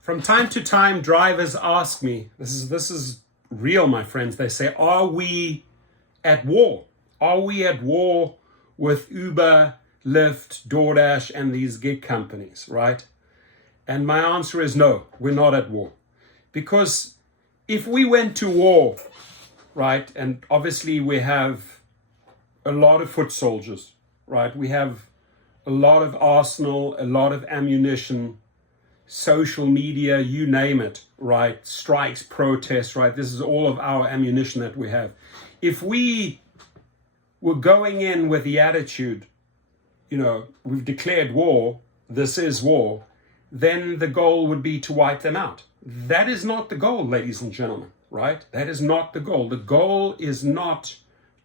From time to time, drivers ask me, this is real, my friends. They say, are we at war? Are we at war with Uber, Lyft, Doordash, and these gig companies, right? And my answer is no, we're not at war. Because if we went to war, right, and obviously we have a lot of foot soldiers, right? We have a lot of arsenal, a lot of ammunition, social media, you name it, right? Strikes, protests, right? This is all of our ammunition that we have. If we were going in with the attitude, we've declared war, this is war, then the goal would be to wipe them out. That is not the goal, ladies and gentlemen, right? That is not the goal. The goal is not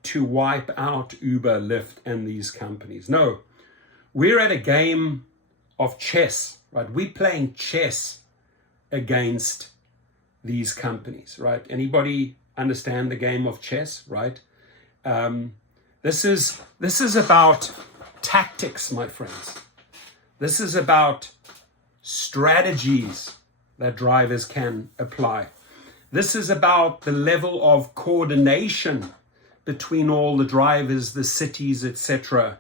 to wipe out Uber, Lyft, and these companies. No, we're at a game of chess, right? We're playing chess against these companies, right? Anybody understand the game of chess, right? This is about tactics, my friends. This is about strategies that drivers can apply. This is about the level of coordination between all the drivers, the cities, etc.,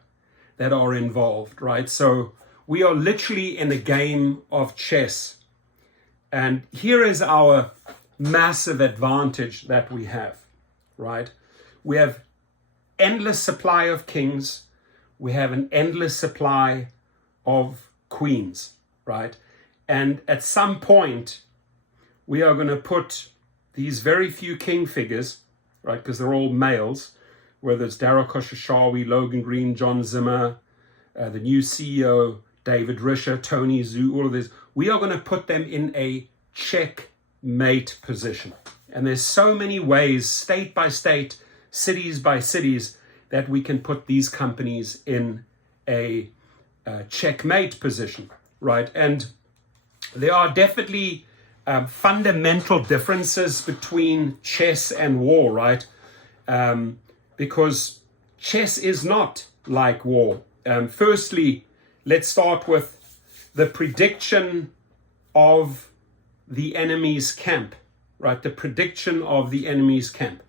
that are involved, right? So we are literally in a game of chess. And here is our massive advantage that we have, right? We have endless supply of kings. We have an endless supply of queens, right? And at some point, we are going to put these very few king figures, right? Because they're all males, whether it's Daryl Khosrowshahi, Logan Green, John Zimmer, the new CEO, David Risher, Tony Zhu, all of this. We are going to put them in a checkmate position. And there's so many ways, state by state, cities by cities, that we can put these companies in a checkmate position, right? And there are definitely fundamental differences between chess and war, right? Because chess is not like war. Firstly, let's start with the prediction of the enemy's camp, right? The prediction of the enemy's camp.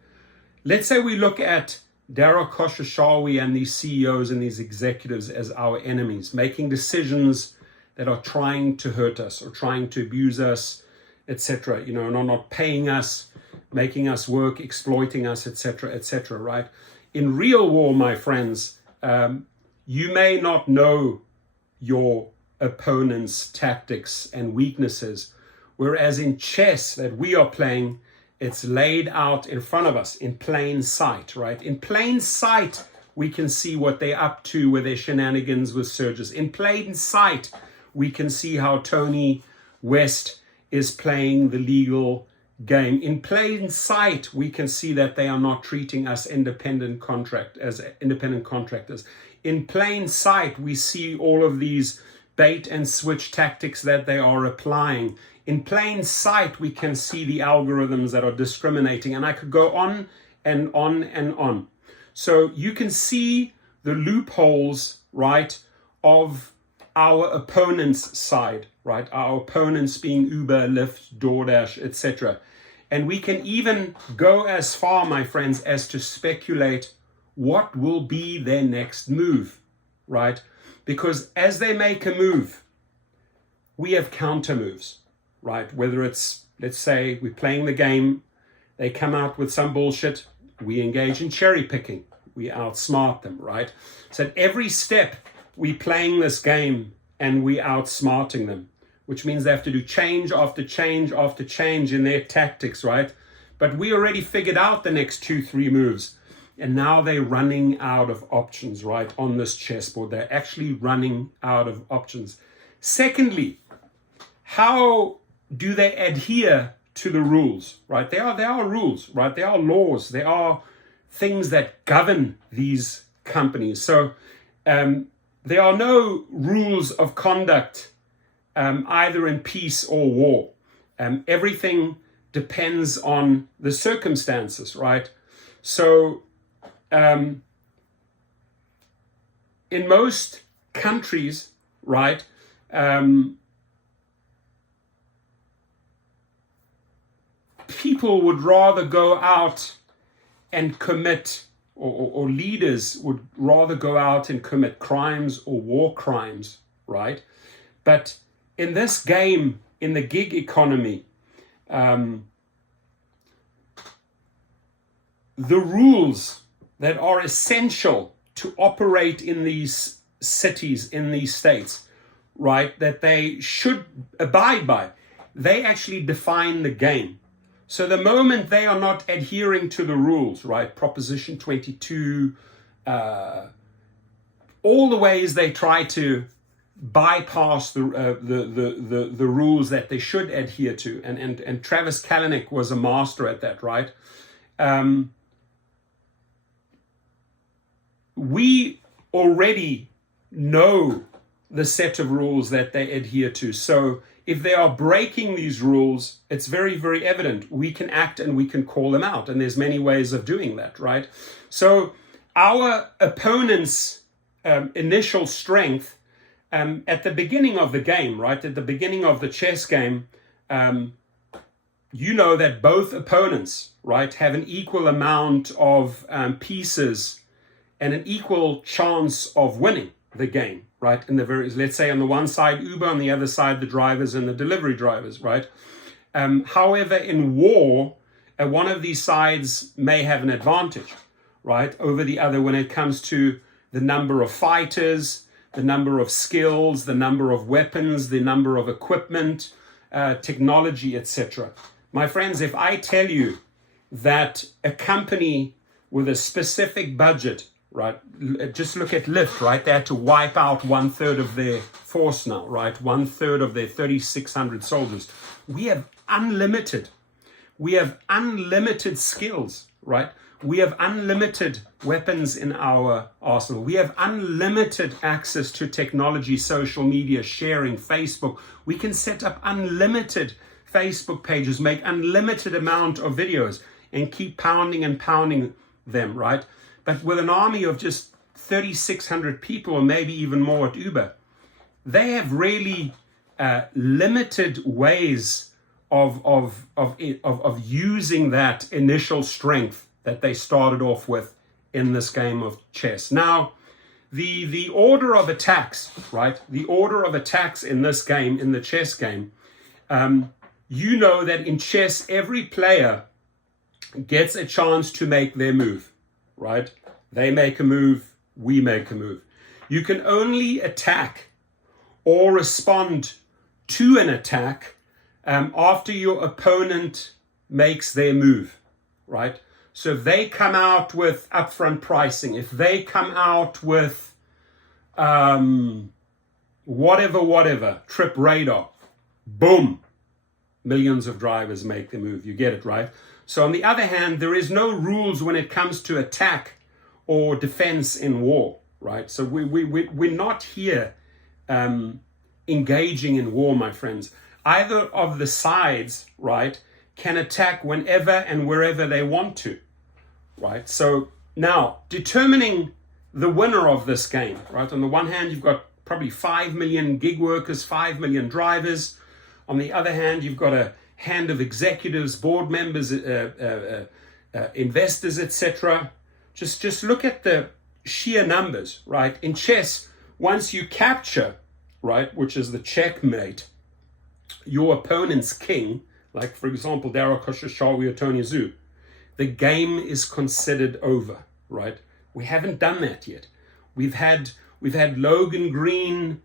Let's say we look at Daryl Khosrowshahi and these CEOs and these executives as our enemies, making decisions that are trying to hurt us or trying to abuse us, etc. Not paying us, making us work, exploiting us, etc., right? In real war, my friends, you may not know your opponent's tactics and weaknesses, whereas in chess that we are playing, it's laid out in front of us in plain sight, right? In plain sight, we can see what they're up to with their shenanigans with surges. In plain sight, we can see how Tony West is playing the legal game. In plain sight, we can see that they are not treating us independent contractors. In plain sight, we see all of these bait and switch tactics that they are applying. In plain sight, we can see the algorithms that are discriminating. And I could go on and on and on. So you can see the loopholes, right, of our opponent's side, right? Our opponents being Uber, Lyft, DoorDash, etc. And we can even go as far, my friends, as to speculate what will be their next move, right? Because as they make a move, we have counter moves, right? Whether it's, let's say, we're playing the game, they come out with some bullshit, we engage in cherry picking, we outsmart them, right? So at every step, we playing this game and we outsmarting them, which means they have to do change after change after change in their tactics, right? But we already figured out the next 2-3 moves. And now they're running out of options, right, on this chessboard. They're actually running out of options. Secondly, how do they adhere to the rules, right? There are rules, right? There are laws. There are things that govern these companies. So there are no rules of conduct either in peace or war. Everything depends on the circumstances, right? So in most countries, right, people would rather go out and commit, or leaders would rather go out and commit crimes or war crimes, right? But in this game, in the gig economy, the rules that are essential to operate in these cities, in these states, right, that they should abide by, they actually define the game. So the moment they are not adhering to the rules, right, Proposition 22, all the ways they try to bypass the rules that they should adhere to, and Travis Kalanick was a master at that, right? We already know the set of rules that they adhere to. So if they are breaking these rules, it's very, very evident. We can act and we can call them out. And there's many ways of doing that, right? So our opponent's initial strength at the beginning of the game, right? At the beginning of the chess game, you know that both opponents, right, have an equal amount of pieces and an equal chance of winning the game, right? In the various, let's say on the one side Uber, on the other side the drivers and the delivery drivers, right? However, in war, one of these sides may have an advantage, right, over the other when it comes to the number of fighters, the number of skills, the number of weapons, the number of equipment, technology, etc. My friends, if I tell you that a company with a specific budget, right, just look at Lyft, right, they had to wipe out 1/3 of their force now, right, 1/3 of their 3,600 soldiers. We have unlimited skills, right? We have unlimited weapons in our arsenal. We have unlimited access to technology, social media, sharing, Facebook. We can set up unlimited Facebook pages, make unlimited amount of videos, and keep pounding and pounding them, right? But with an army of just 3,600 people, or maybe even more at Uber, they have really limited ways of using that initial strength that they started off with in this game of chess. Now, the order of attacks, right? The order of attacks in this game, in the chess game, you know that in chess, every player gets a chance to make their move, right? They make a move, we make a move. You can only attack or respond to an attack after your opponent makes their move, right? So if they come out with upfront pricing, if they come out with whatever, trip radar, boom, millions of drivers make the move. You get it, right? So on the other hand, there is no rules when it comes to attack or defense in war, right? So we're not here engaging in war, my friends. Either of the sides, right, can attack whenever and wherever they want to, right? So now, determining the winner of this game, right? On the one hand, you've got probably 5 million gig workers, 5 million drivers. On the other hand, you've got a hand of executives, board members, investors, etc. Just look at the sheer numbers, right? In chess, once you capture, right, which is the checkmate, your opponent's king, like for example, Dara Khosrowshahi or Tony Zhu, the game is considered over, right? We haven't done that yet. We've had Logan Green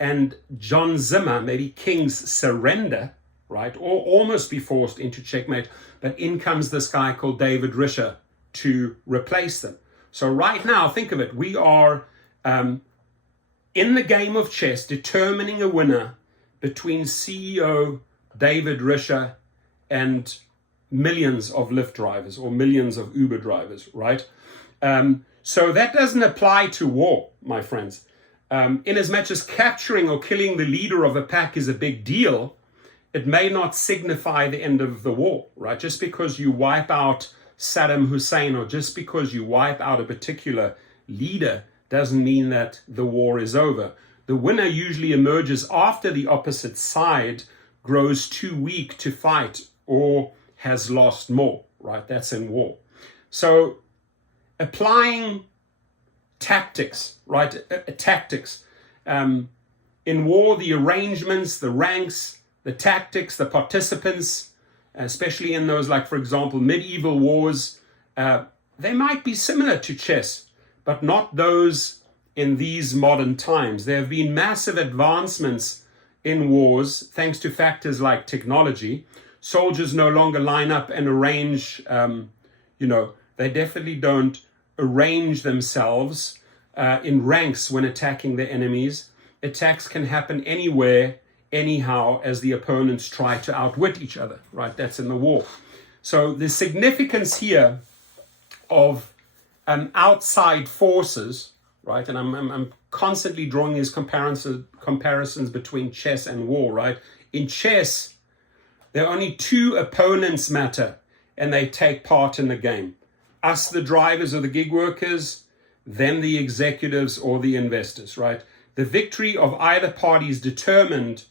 and John Zimmer, maybe kings, surrender, right, or almost be forced into checkmate, but in comes this guy called David Risher to replace them. So right now, think of it, we are in the game of chess determining a winner between CEO David Risher and millions of Lyft drivers or millions of Uber drivers, right? So that doesn't apply to war, my friends. In as much as capturing or killing the leader of a pack is a big deal, it may not signify the end of the war, right? Just because you wipe out Saddam Hussein or just because you wipe out a particular leader doesn't mean that the war is over. The winner usually emerges after the opposite side grows too weak to fight or has lost more, right? That's in war. So applying tactics, right? Tactics. In war, the arrangements, the ranks, the tactics, the participants, especially in those, like, for example, medieval wars, they might be similar to chess, but not those in these modern times. There have been massive advancements in wars thanks to factors like technology. Soldiers no longer line up and arrange, they definitely don't arrange themselves in ranks when attacking their enemies. Attacks can happen anywhere, anyhow, as the opponents try to outwit each other, right? That's in the war. So the significance here of outside forces, right? And I'm constantly drawing these comparisons between chess and war, right? In chess, there are only two opponents matter, and they take part in the game. Us, the drivers or the gig workers, them, the executives or the investors, right? The victory of either party is determined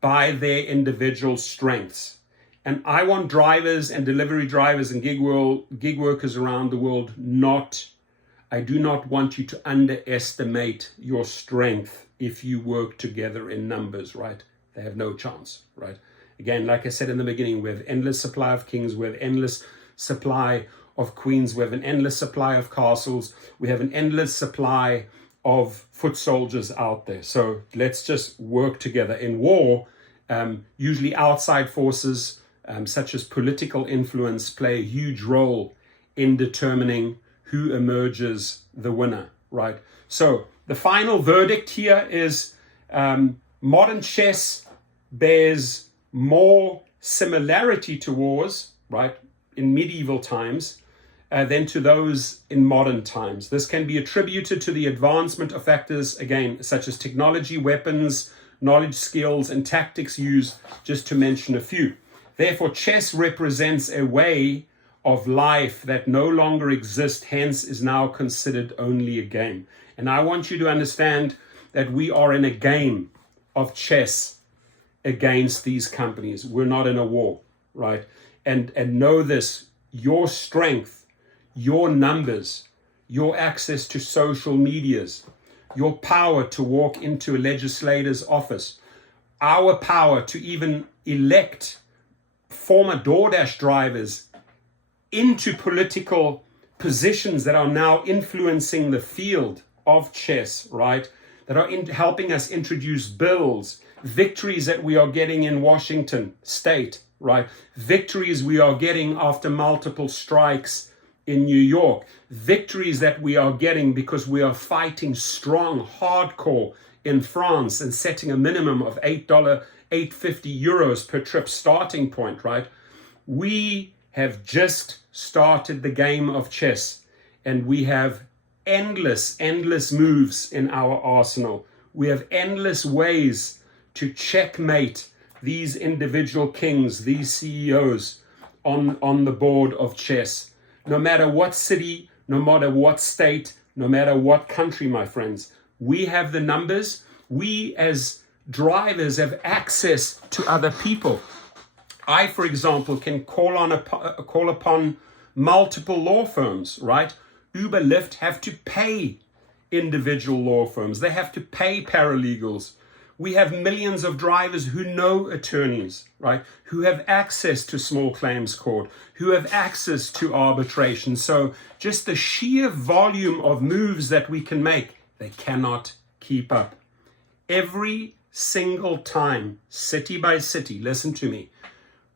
by their individual strengths. And I want drivers and delivery drivers and gig workers around the world I do not want you to underestimate your strength if you work together in numbers, right? They have no chance, right? Again, like I said in the beginning, we have endless supply of kings, we have endless supply of queens, we have an endless supply of castles, we have an endless supply of foot soldiers out there. So let's just work together. In war, usually outside forces, such as political influence, play a huge role in determining who emerges the winner, right? So the final verdict here is modern chess bears more similarity to wars, right, in medieval times than to those in modern times. This can be attributed to the advancement of factors, again, such as technology, weapons, knowledge, skills, and tactics used, just to mention a few. Therefore, chess represents a way of life that no longer exists, hence is now considered only a game. And I want you to understand that we are in a game of chess against these companies. We're not in a war, right? And know this, your strength, your numbers, your access to social medias, your power to walk into a legislator's office, our power to even elect former Doordash drivers into political positions that are now influencing the field of chess, right? That are helping us introduce bills, victories that we are getting in Washington state, right? Victories we are getting after multiple strikes in New York, victories that we are getting because we are fighting strong, hardcore in France and setting a minimum of €8.50 per trip starting point, right? We have just started the game of chess, and we have endless moves in our arsenal. We have endless ways to checkmate these individual kings, these CEOs on the board of chess. No matter what city, no matter what state, no matter what country, my friends, we have the numbers. We as drivers have access to other people. I, for example, can call upon multiple law firms, right? Uber, Lyft have to pay individual law firms. They have to pay paralegals. We have millions of drivers who know attorneys, right? Who have access to small claims court, who have access to arbitration. So just the sheer volume of moves that we can make, they cannot keep up. Every single time, city by city, listen to me,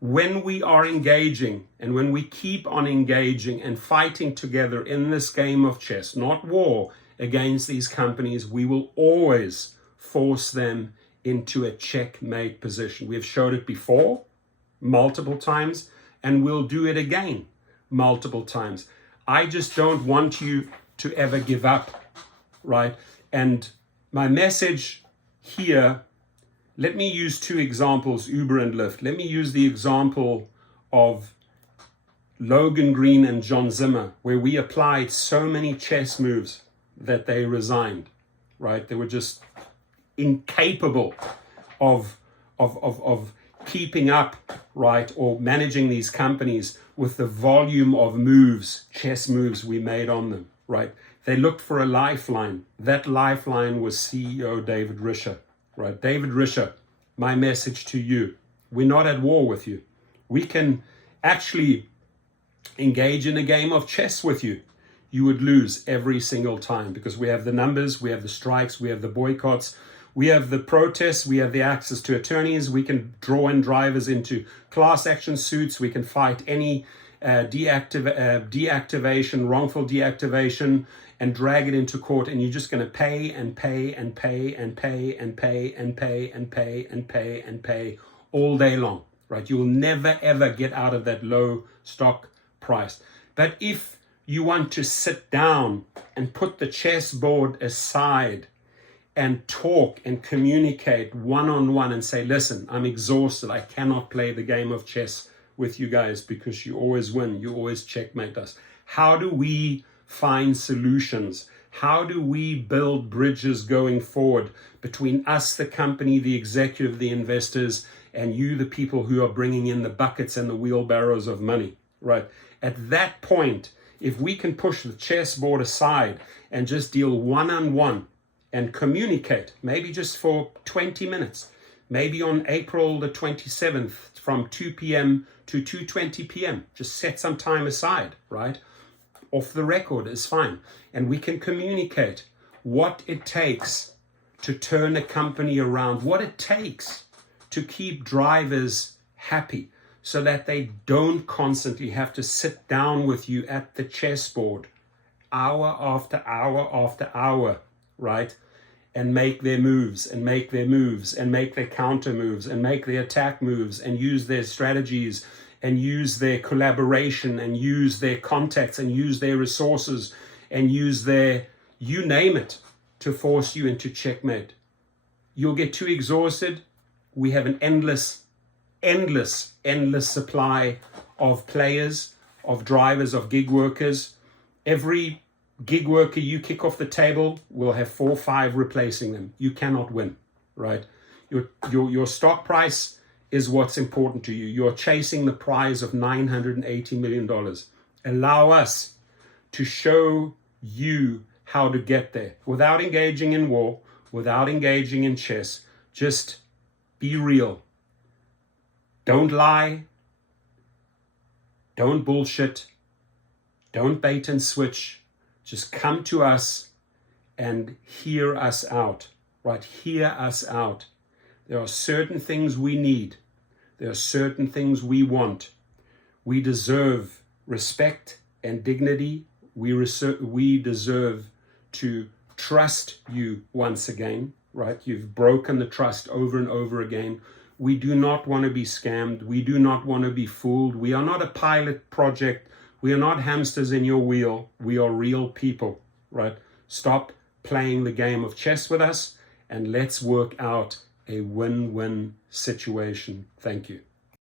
when we are engaging and when we keep on engaging and fighting together in this game of chess, not war, against these companies, we will always force them into a checkmate position. We've showed it before multiple times, and we'll do it again multiple times. I just don't want you to ever give up, right? And my message here, let me use two examples, Uber and Lyft. Let me use the example of Logan Green and John Zimmer, where we applied so many chess moves that they resigned, right? They were just incapable of keeping up, right, or managing these companies with the volume of moves, chess moves we made on them, right? They looked for a lifeline. That lifeline was CEO David Risher, right? David Risher, my message to you, we're not at war with you. We can actually engage in a game of chess with you. You would lose every single time because we have the numbers, we have the strikes, we have the boycotts, we have the protests, we have the access to attorneys, we can draw in drivers into class action suits, we can fight any deactivation, wrongful deactivation, and drag it into court, and you're just going to pay and pay and pay and pay and pay and pay and pay and pay and pay all day long, right? You will never ever get out of that low stock price. But if you want to sit down and put the chessboard aside and talk and communicate one-on-one and say, listen, I'm exhausted, I cannot play the game of chess with you guys because you always win, you always checkmate us. How do we find solutions? How do we build bridges going forward between us, the company, the executive, the investors, and you, the people who are bringing in the buckets and the wheelbarrows of money, right? At that point, if we can push the chessboard aside and just deal one-on-one and communicate, maybe just for 20 minutes, maybe on April the 27th from 2 p.m. to 2:20 p.m., just set some time aside, right? Off the record is fine. And we can communicate what it takes to turn a company around, what it takes to keep drivers happy so that they don't constantly have to sit down with you at the chessboard hour after hour after hour, right? And make their moves and make their moves and make their counter moves and make their attack moves and use their strategies and use their collaboration and use their contacts and use their resources and use their, you name it, to force you into checkmate. You'll get too exhausted. We have an endless supply of players, of drivers, of gig workers. Every gig worker you kick off the table will have 4 or 5 replacing them. You cannot win, right? Your stock price is what's important to you. You're chasing the prize of $980 million. Allow us to show you how to get there without engaging in war, without engaging in chess. Just be real. Don't lie. Don't bullshit. Don't bait and switch. Just come to us and hear us out, right? Hear us out. There are certain things we need. There are certain things we want. We deserve respect and dignity. We deserve to trust you once again, right? You've broken the trust over and over again. We do not want to be scammed. We do not want to be fooled. We are not a pilot project. We are not hamsters in your wheel. We are real people, right? Stop playing the game of chess with us and let's work out a win-win situation. Thank you.